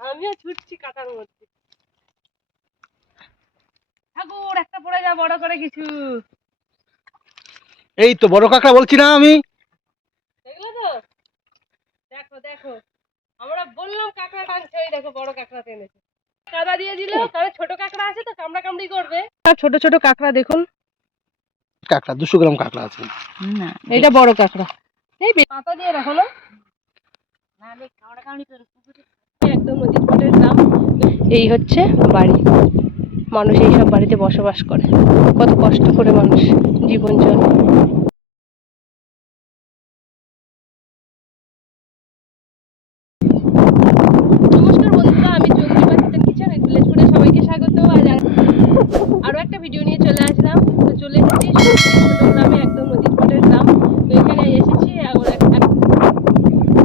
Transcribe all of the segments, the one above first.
আমিও ছুটছি কাটার মধ্যে। ঠাকুর একটা পড়ে যা বড় করে কিছু। এই তো বড় কাকা বলছি না আমি। দেখলে তো? দেখো দেখো। আমরা বললাম কাঁকড়া টানছে ওই দেখো বড় কাঁকড়া টেনেছে। কাদা দিয়ে দিল কারণ ছোট কাঁকড়া আছে তো কামড়া কামড়ি করবে। ছোট ছোট কাঁকড়া দেখুন। কাঁকড়া দুশো গ্রাম কাঁকড়া আছে। না এটা বড় কাঁকড়া। এই পাতা দিয়ে রাখো না। নাহলে কামড়া কামড়ি করে একদম এই হচ্ছে বাড়ি। মানুষ এইসব বাড়িতে বসবাস করে। কত কষ্ট করে মানুষ জীবন চলে নমস্কার বন্ধুরা আমি চন্দ্রিমা চিকেন কিচেন ভিলেজ ফুডে সবাইকে স্বাগত আজ আর- আরও একটা ভিডিও নিয়ে চলে আসলাম তো চলে এসেছি সত্যি ছোট গ্রামে একদম নদীর পাড়ের গ্রাম তো এখানে এসেছি আর এক- এক-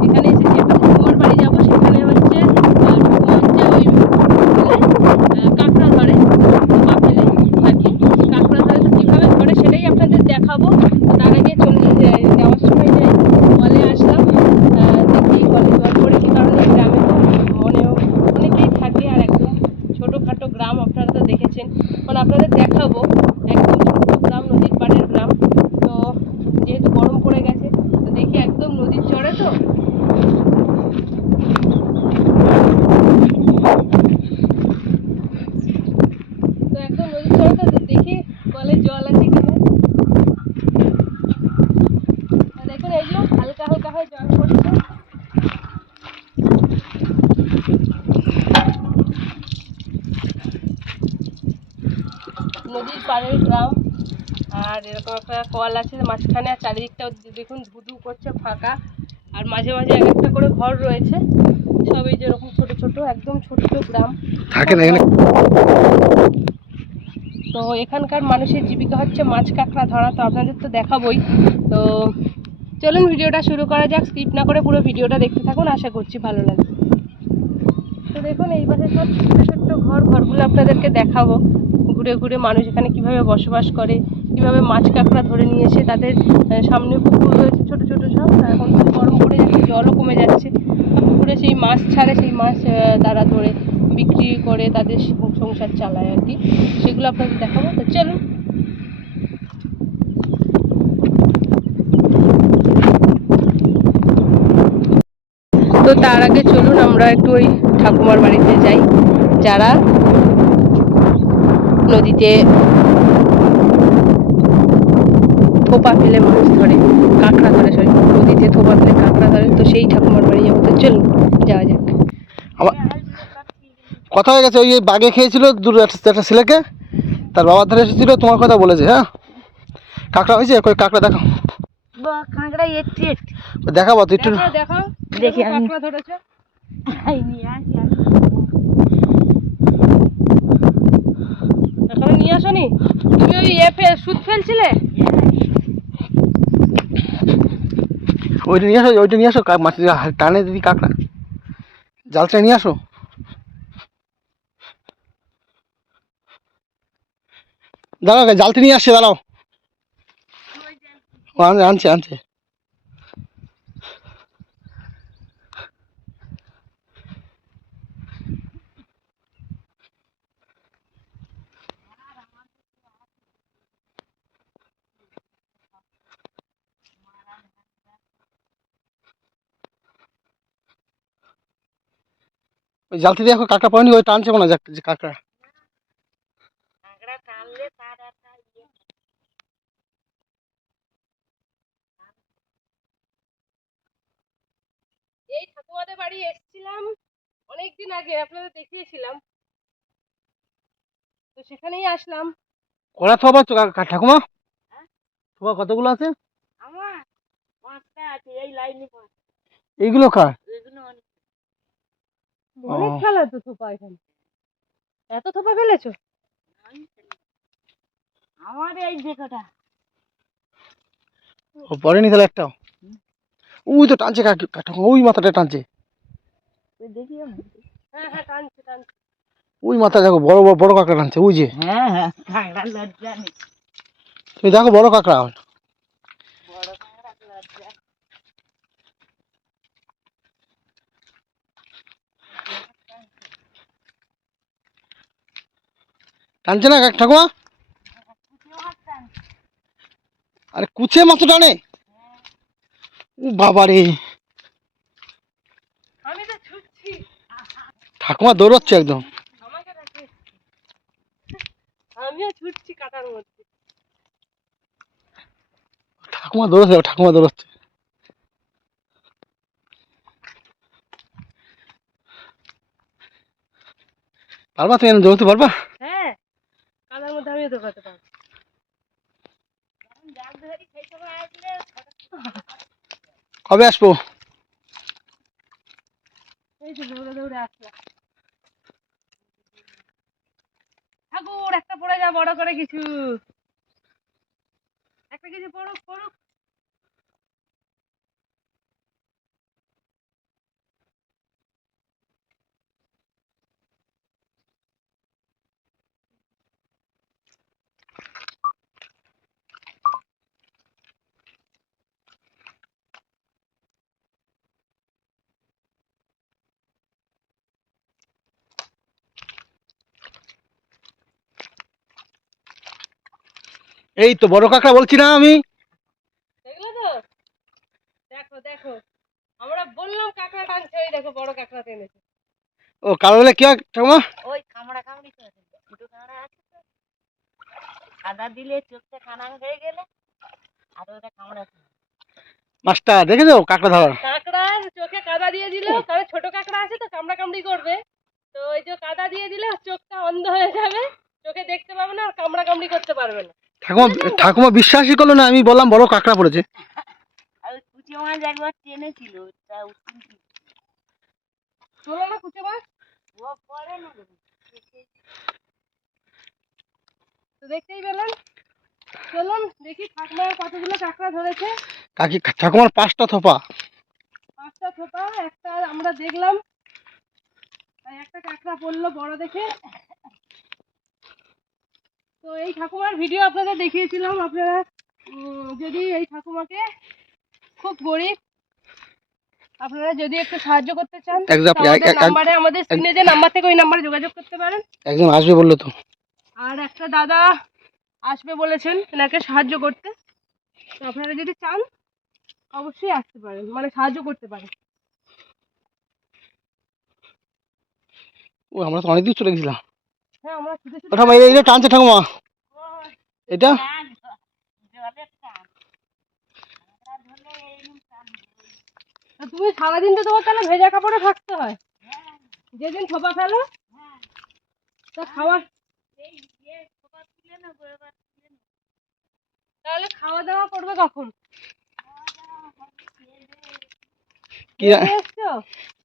এখানে এসেছি একটা ঠাকুমার বাড়ি যাব সেখানে হচ্ছে আহ, ঠাকুমা হচ্ছে ওই বলে, আহ, কাঁকড়া ধরে টোপা ফেলে আর কি কাঁকড়া ধরে তো কীভাবে ধরে সেটাই আপনাদের দেখাবো তো তার আগে চলে যে- যাওয়ার সময় যে কলে আসলাম আহ, দেখি কলে জল পড়েছি কারণ এই গ্রামে তো মনেও অনেকেই থাকে আর একদম ছোটোখাটো গ্রাম আপনারা তো দেখেছেন মানে আপনাদের দেখাবো একদম ছোট্ট গ্রাম নদীর পাড়ের গ্রাম তো যেহেতু গরম পড়ে গেছে তো দেখি একদম নদীর চড়ে তো তো একদম নদীর চড়ে তো দেখি কলে জল আছে কিনা দেখুন, এই যে হালকা হালকা হয়ে জল পড়ছে। নদীর পাড়ের গ্রাম। আর এরকম একটা কল আছে, মাঝখানে আর চারিদিকটা দেখুন ধুধু করছে, ফাঁকা। আর মাঝে মাঝে এক একটা করে ঘর রয়েছে। সব এই যেরকম ছোট ছোট, একদম ছোট্ট গ্রাম। থাকে না এখানে? তো এখানকার মানুষের জীবিকা হচ্ছে মাছ কাঁকড়া ধরা, তো আপনাদের তো দেখাবই। তো চলুন ভিডিওটা শুরু করা যাক, স্কিপ না করে পুরো ভিডিওটা দেখতে থাকুন, আশা করছি ভালো লাগবে। তো দেখুন, এই পাশে সব ছোট্ট ছোট্ট ঘর, ঘরগুলো আপনাদেরকে দেখাবো। ঘুরে ঘুরে মানুষ এখানে কীভাবে বসবাস করে, কীভাবে মাছ কাঁকড়া ধরে নিয়ে এসে তাদের সামনে পুকুর রয়েছে, ছোট ছোট সব এখন গরম পড়ে যাচ্ছে, জলও কমে যাচ্ছে। পুকুরে সেই মাছ ছাড়ে, সেই মাছ তারা ধরে বিক্রি করে, তাদের সংসার চালায় আর কি। সেগুলো আপনাদের দেখাবো। তো চলুন। তো তার আগে চলুন, আমরা একটু ওই ঠাকুমার বাড়িতে যাই। যারা নদীতে থোপা ফেলে মাছ ধরে, কাঁকড়া ধরে, সরি, নদীতে থোপা ফেলে কাঁকড়া ধরে, তো সেই ঠাকুমার বাড়ি যাব। তো চলুন, যাওয়া যাক। কথা হয়ে গেছে ওই বাগে খেয়েছিল দুটো একটা ছেলেকে। তার বাবার ধারে এসেছিল তোমার কথা বলেছে হ্যাঁ? কাঁকড়া হয়েছে? কই কাঁকড়া দেখো বা কাঁকড়া একটু একটু দেখাবো তুই একটু দেখো কাঁকড়া ধরেছে। নিয়ে। আসনি? তুমি ওই ইয়ে সুদ ফেলছিলে? ওইটা নিয়ে আসো ওইটা নিয়ে আসো মাছ টানে দিদি কাঁকড়া। জালটা নিয়ে আসো। দাঁড়াও জালটি নিয়ে আসছে, দাঁড়াও। আনছে আনছে। জালটি দেখো কাঁকড়া পায়নি ওই টানছে মনে হয় কাঁকড়া টানলে তার একটা ইয়ে ঠাকুমাদের বাড়ি এসেছিলাম অনেক দিন আগে আপনাদের দেখিয়েছিলাম। তো সেখানেই আসলাম। কড়া থোপা ঠাকুমা? থোপা কতগুলো আছে? আমার পাঁচটা আছে এই লাইনে এইগুলো কার? এগুলো অনেক। অনেক খেলা তো থোপা এখানে। এত থোপা ফেলেছো? আমার এই যে কটা। ও পড়েনি তাহলে একটাও? ওই তো টানছে কাঠাঙ্গা ওই মাথাটা হ্যাঁ, হ্যাঁ, টানছে। ওই মাথা দেখো বড় বড় বড় কাঁকড়া টানছে ওই যে। দেখো বড় কাঁকড়া। টানছে না কাক ঠাকুমা? আরে কুচে মাথা টানে। ও বাবা রে আমি তো ঠাকুমা দৌড়চ্ছে একদম। ঠাকুমা দৌড়চ্ছে ঠাকুমা দৌড়চ্ছে। পারবা তুমি দৌড়তে পারবা? হ্যাঁ কাদার মধ্যে আমিও দৌড়াতে পারব জাল ধরি সেই সময় আসলে কবে আসব? ঠাকুর একটা পড়ে যা বড় করে কিছু। একটা কিছু পড়ুক পড়ুক। এই তো বড় কাকা বলছি না আমি। দেখলে তো? দেখো দেখো। আমরা বললাম কাঁকড়া টানছে ওই দেখো বড় কাঁকড়া টেনেছে। ও কালো হলে কি হয় ঠাকুমা? ওই কামড়া কামড়ি করে দুটো কামড়া আছে তো। দিলে চোখটা কানা হয়ে গেলে আর ওটা কামড়া মাছটা দেখেছ কাঁকড়া ধরার কাঁকড়ার চোখে কাদা দিয়ে দিল কারণ ছোট কাঁকড়া আছে তো কামড়া কামড়ি করবে। তো ওই যে কাদা দিয়ে দিলে চোখটা অন্ধ হয়ে যাবে চোখে দেখতে পাবে না আর কামড়া কামড়ি করতে পারবে না। ঠাকুমা ঠাকুমা বিশ্বাসই করল না আমি বললাম বড় কাঁকড়া পড়েছে। দেখতেই পেলেন। চলুন দেখি ঠাকুমা কতগুলো কাঁকড়া ধরেছে। কাকি ঠাকুমার পাঁচটা থোপা। পাঁচটা থোপা একটা আমরা দেখলাম। একটা কাঁকড়া পড়ল বড় দেখে। তো এই ঠাকুমার ভিডিও আপনাদের দেখিয়েছিলাম আপনারা যদি এই ঠাকুমাকে খুব গরিব আপনারা যদি একটু সাহায্য করতে চান একদম, নাম্বারে আমাদের স্ক্রিনে যে নাম্বার থেকে ওই নাম্বারে যোগাযোগ করতে পারেন। একজন আসবে বলল তো। আর একটা দাদা আসবে বলেছেন এনাকে সাহায্য করতে। তো আপনারা যদি চান অবশ্যই আসতে পারেন মানে সাহায্য করতে পারেন। ও আমরা তো অনেক দূর চলে গেছিলাম। ঠাকুমা এই যে টানছে ঠাকুমা। এটা? তুমি সারাদিন তো তোমার তাহলে ভেজা কাপড়ে থাকতে হয়। যেদিন থোপা ফেলো তা খাওয়া। তাহলে খাওয়া দাওয়া করবে কখন?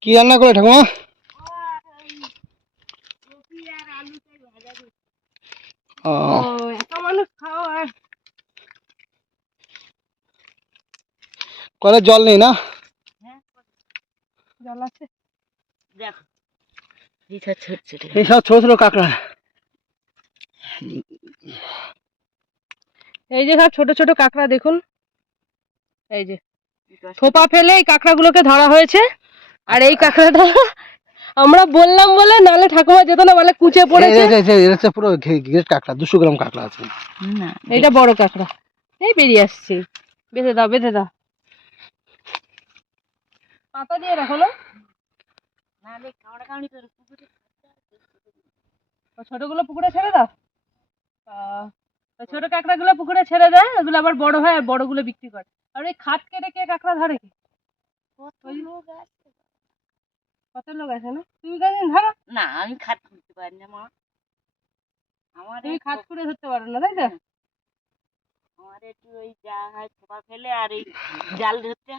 কি রান্না করে ঠাকুমা ও আর ওই কপি আর আলুটাই ভাজা দিই। ও ও এত মানুষ খাও আর কলে জল নেই না? হ্যাঁ জল আছে। দেখো এইটা ছোট ছোট। এই ছোট ছোট কাঁকড়া। এই যে সব ছোট ছোট কাঁকড়া দেখুন। এই যে। থোপা ফেলে এই কাঁকড়াগুলোকে ধরা হয়েছে। আর এই কাঁকড়াটা আমরা বললাম বলে নালে ঠাকুমা যেত না বলে কুচে পড়েছে। এটা পুরো গ্রেট কাঁকড়া দুশো গ্রাম কাঁকড়া আছে। না। এটা বড় কাঁকড়া। এই বেরিয়ে আসছে। বেঁধে দাও বেঁধে দাও। পাতা দিয়ে রাখো না। ছোটগুলো পুকুরে ছেড়ে দাও। ছোট কাঁকড়াগুলো পুকুরে ছেড়ে দেয় ওগুলো আবার বড় হয় আর বড়গুলো বিক্রি করে। আর ওই খাট কেটে কে কাঁকড়া ধরে কি? কত লোক আছে না? তুমি কোনদিন ধরো। না আমি খাট খুলতে পারি না মা। আমার তুমি খাট করে ধরতে পারো না তাই তো? আমার একটু ওই যা হয় খোপা ফেলে আর এই জাল ধরতে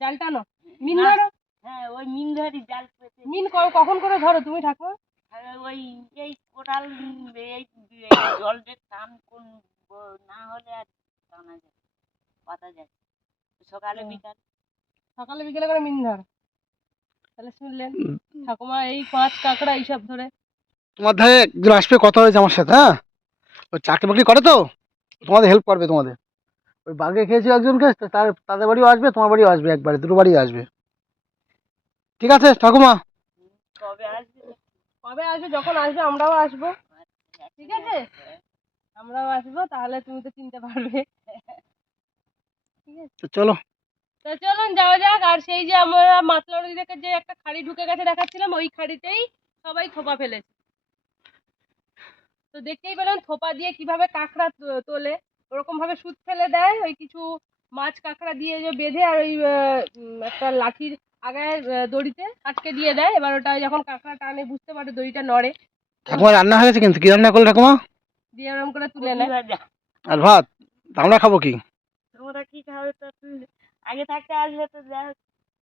জাল টানো। মিন ধরো। হ্যাঁ ওই মিন ধরি জাল পেতে। মিন কখন করে ধরো তুমি ঠাকুর? আর ওই এই কোটাল এই এই জল যে টান কোন না হলে আর টানা যায় পাতা যায়। সকালে। বিকাল। সকালে বিকেলে করে মিন ধর। তাহলে শুনলেন। ঠাকুমা এই পাঁচ কাঁকড়া এইসব ধরে। তোমার ধারে একজন আসবে কথা হয়েছে আমার সাথে হ্যাঁ? ওই চাকরি বাকরি করে তো? তোমাদের হেল্প করবে তোমাদের। ওই বাগে খেয়েছিল একজনকে তার তাদের বাড়িও আসবে তোমার বাড়িও আসবে একবারে দুটো বাড়ি আসবে। ঠিক আছে ঠাকুমা? কবে আসবে? কবে আসবে? যখন আসবে আমরাও আসব। ঠিক আছে? আমরাও আসব তাহলে তুমি তো চিনতে পারবে। ঠিক আছে তো চলো। তো চলুন যাওয়া যাক আর সেই যে আমরা মাতলা নদী থেকে যে একটা খাড়ি ঢুকে গেছে দেখাচ্ছিলাম ওই খাড়িতেই সবাই থোপা ফেলেছে। তো দেখতেই পেলেন থোপা দিয়ে কীভাবে কাঁকড়া তো- তোলে। ওরকম ভাবে সুত ফেলে দেয় ওই কিছু মাছ কাঁকড়া দিয়ে যে বেঁধে আর ওই একটা লাঠির আগায় দড়িতে আটকে দিয়ে দেয়। এবার ওটা যখন কাঁকড়া টানে বুঝতে পারে দড়িটা নড়ে। ঠাকুমা রান্না হয়ে গেছে কিন্তু? কি রান্না করলে ঠাকুমা? দিয়ে ওরকম করে তুলে নেয়। আর ভাত? আমরা খাব কি? তোমরা কি খাবে তো তুই আগে থাকতে আসলে তো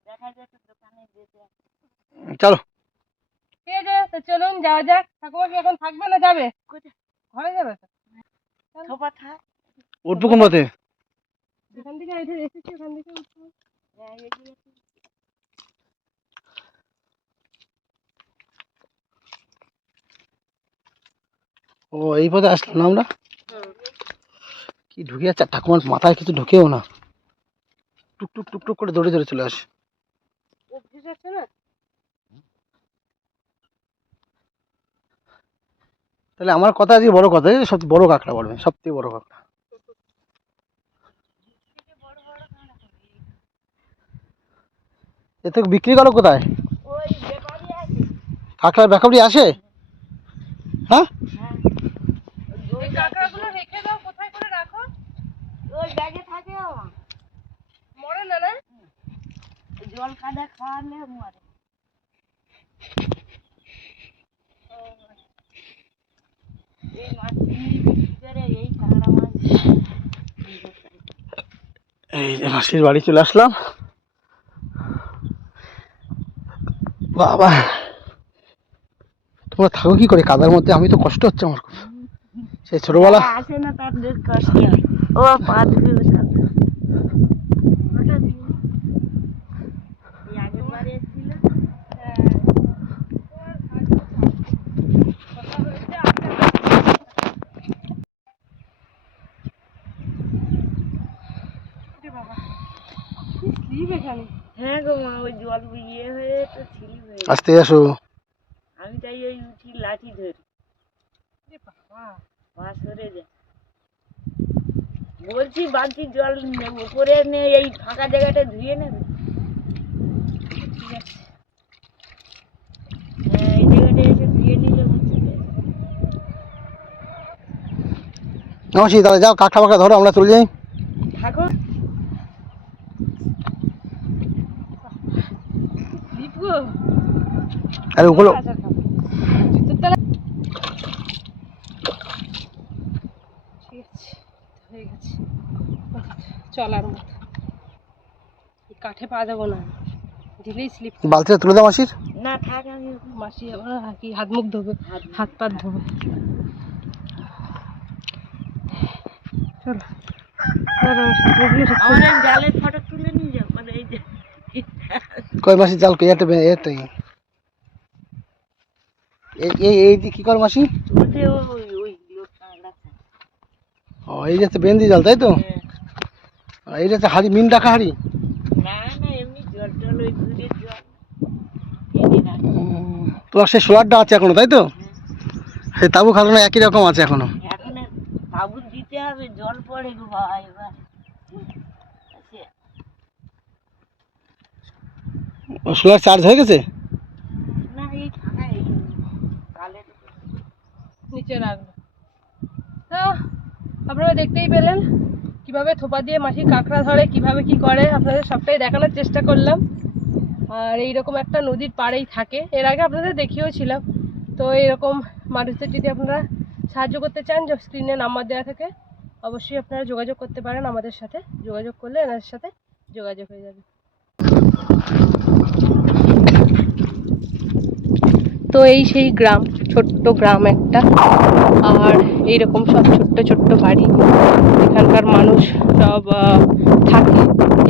দেখা যেত দোকানে যেতে। চলো। ঠিক আছে তো চলুন যাওয়া যাক। ঠাকুমা কি এখন থাকবে না যাবে? ঘরে যাবে তো? থোপা থাক। উঠবো কোন যেখান থেকে এসে এসেছি ওখান থেকে। হ্যাঁ। ও এই পথে আসলাম না আমরা? কি ঢুকে যাচ্ছে? আর ঠাকুমার মাথায় কিছু ঢুকেও না। টুক টুক টুক টুক করে দৌড়ে দৌড়ে চলে আসে। অভ্যেস আছে না? তাহলে আমার কথা আজকে বড় কথা সব বড় কাঁকড়া বলবে সব থেকে বড় কাঁকড়া। এ থেকে বিক্রি করো কোথায়? কাঁকড়ার ব্যাকআপটি আসে? হ্যাঁ? কাঁকড়াগুলো রেখে দাও কোথায় করে রাখো? ওই ব্যাগে থাকে আমার না না জল কাদা খাওয়ালে মরে। এই মাছ চিংড়ি বিক্রি করে এই কাঁকড়া মাছ। এই যে মাসির বাড়ি চলে আসলাম। বাবা। তোমরা থাকো কি করে? কাদার মধ্যে আমি তো কষ্ট হচ্ছে আমার। খুব সেই ছোটবেলা আসে না তার কষ্ট। ও পা ধুয়ে সাথে আগের বারে এসেছিল স্লিপ এখানে হ্যাঁ গো মা ওই জল ইয়ে হয়ে তো ছিলি হয়ে গেছে। আসতে আসো। আমি তাই ওই উঠি লাঠি ধরি। পা সরে যায়। বলছি বালতির জল নে- উপরে নে এই ফাঁকা জায়গাটা ধুয়ে নেবে ঠিক আছে। হ্যাঁ এই জায়গাটা এসে ধুয়ে নিলে। নমস্কার তাহলে যাও কাঁকড়া বাঁকড়া ধরো আমরা চলে যাই। থাকো স্লিপ গো আরে ওগুলো। জুতোর ঠিক আছে গেছে। চলার মতো। এই কাঠে পা দেবো না। দিলেই স্লিপ বালতিটা তুলে দাও মাসির। না থাক আমি মাসি আবার কি হাত মুখ ধোবে। হাত পা ধোবে। চলো। জালের ফটো তুলে নিয়ে যাও। মানে এই যে কয় মাসি জাল কে এটা এটা এই কি কর মাসি। ও এই বেন্দি জাল তাই তো? হ্যাঁ। এই হাড়ি মিন ডাকা হাড়ি? না না এমনি জল ওই দূরের জল। তোমার সেই সোলারটা আছে এখনও তাই তো? সেই তাবু খালানো একই রকম আছে এখনও। দিতে হবে জল পড়ে গো বাবা এবার। ও সোলার চার্জ হয়ে গেছে না এই ফাঁকা এই কালের নিচে রাখব তো আপনারা দেখতেই পেলেন কীভাবে থোপা দিয়ে মাসি কাঁকড়া ধরে, কীভাবে কি করে। আপনাদের সবটাই দেখানোর চেষ্টা করলাম। আর এইরকম একটা নদীর পাড়েই থাকে। এর আগে আপনাদের দেখিয়েওছিলাম। তো এরকম মানুষদের যদি আপনারা সাহায্য করতে চান যে স্ক্রিনে নাম্বার দেওয়া থাকে, অবশ্যই আপনারা যোগাযোগ করতে পারেন আমাদের সাথে। যোগাযোগ করলে এনাদের সাথে যোগাযোগ হয়ে যাবে। তো এই সেই গ্রাম, ছোট্ট গ্রাম একটা। আর এইরকম সব ছোট্ট ছোট্ট বাড়ি। এখানকার মানুষ সব থাকে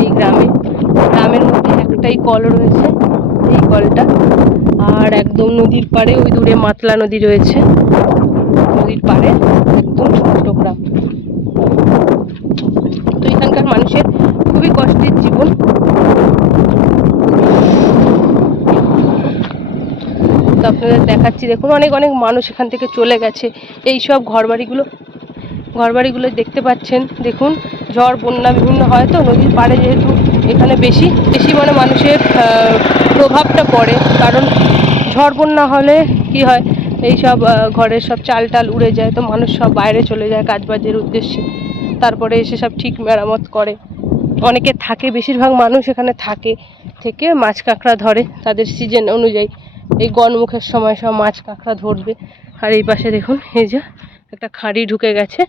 এই গ্রামে। গ্রামের মধ্যে একটাই কল রয়েছে, এই কলটা। আর একদম নদীর পাড়ে, ওই দূরে মাতলা নদী রয়েছে। নদীর পাড়ে একদম ছোট্ট গ্রাম। তো এখানকার মানুষের খুবই কষ্টের জীবন। আপনাদের দেখাচ্ছি। দেখুন, অনেক অনেক মানুষ এখান থেকে চলে গেছে। এই সব ঘরবাড়িগুলো ঘরবাড়িগুলো দেখতে পাচ্ছেন। দেখুন, ঝড়, বন্যা বিভিন্ন হয় তো, নদীর পাড়ে যেহেতু এখানে বেশি বেশি মানে মানুষের প্রভাবটা পড়ে। কারণ ঝড়, বন্যা হলে কি হয়, এই সব ঘরের সব চাল টাল উড়ে যায় তো, মানুষ সব বাইরে চলে যায় কাজবাজের উদ্দেশ্যে। তারপরে এসে সব ঠিক মেরামত করে। অনেকে থাকে, বেশিরভাগ মানুষ এখানে থাকে, থেকে মাছ কাঁকড়া ধরে তাদের সিজন অনুযায়ী। এই গণমুখের সময় সব মাছ কাঁকড়া ধরবে। আর এই পাশে দেখুন, এই যে একটা খাঁড়ি ঢুকে গেছে।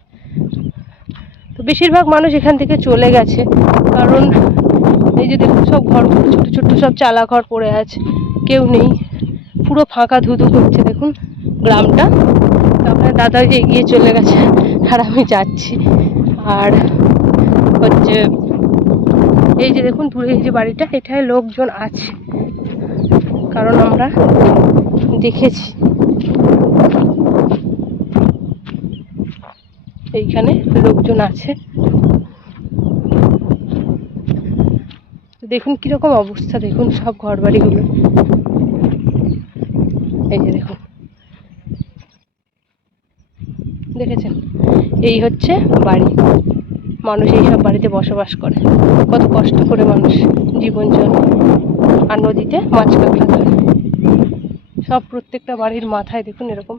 তো বেশিরভাগ মানুষ এখান থেকে চলে গেছে, কারণ এই যে দেখুন, সব ঘরগুলো ছোটো ছোটো সব চালা ঘর পড়ে আছে, কেউ নেই। পুরো ফাঁকা ধুধু করছে, দেখুন গ্রামটা। তারপরে দাদা এগিয়ে চলে গেছে, আর আমি যাচ্ছি। আর হচ্ছে, এই যে দেখুন, দূরে এই যে বাড়িটা, এটায় লোকজন আছে। কারণ আমরা দেখেছি। এইখানে লোকজন আছে। দেখুন কীরকম অবস্থা, দেখুন সব ঘর বাড়িগুলো এই যে দেখুন। দেখেছেন? এই হচ্ছে বাড়ি। মানুষ এইসব বাড়িতে বসবাস করে। কত কষ্ট করে মানুষ জীবন চলে আর নদীতে মাছ কাঁকড়া ধরে সব প্রত্যেকটা বাড়ির মাথায় দেখুন এরকম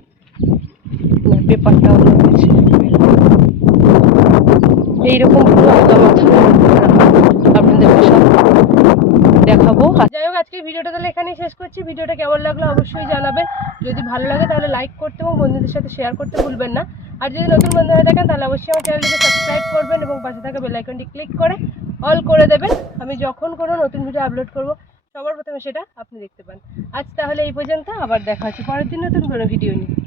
পেপারটা রয়েছে এইরকম পুরো আগা মাথা। আপনাদেরকে সব দেখাবো। যাই হোক আজকে ভিডিওটা তাহলে এখানেই শেষ করছি। ভিডিওটা কেমন লাগল অবশ্যই জানাবেন। যদি ভালো লাগে তাহলে লাইক করতে এবং বন্ধুদের সাথে শেয়ার করতে ভুলবেন না। আর যদি নতুন বন্ধু হয়ে থাকেন তাহলে অবশ্যই আমার চ্যানেলটিকে সাবস্ক্রাইব করবেন এবং পাশে থাকা বেল আইকনটি ক্লিক করে অল করে দেবেন। আমি যখন কোনো নতুন ভিডিও আপলোড করব সবার প্রথমে সেটা আপনি দেখতে পান। আজ তাহলে এই পর্যন্ত, আবার দেখা হচ্ছে পরের দিন নতুন কোনো ভিডিও নিয়ে।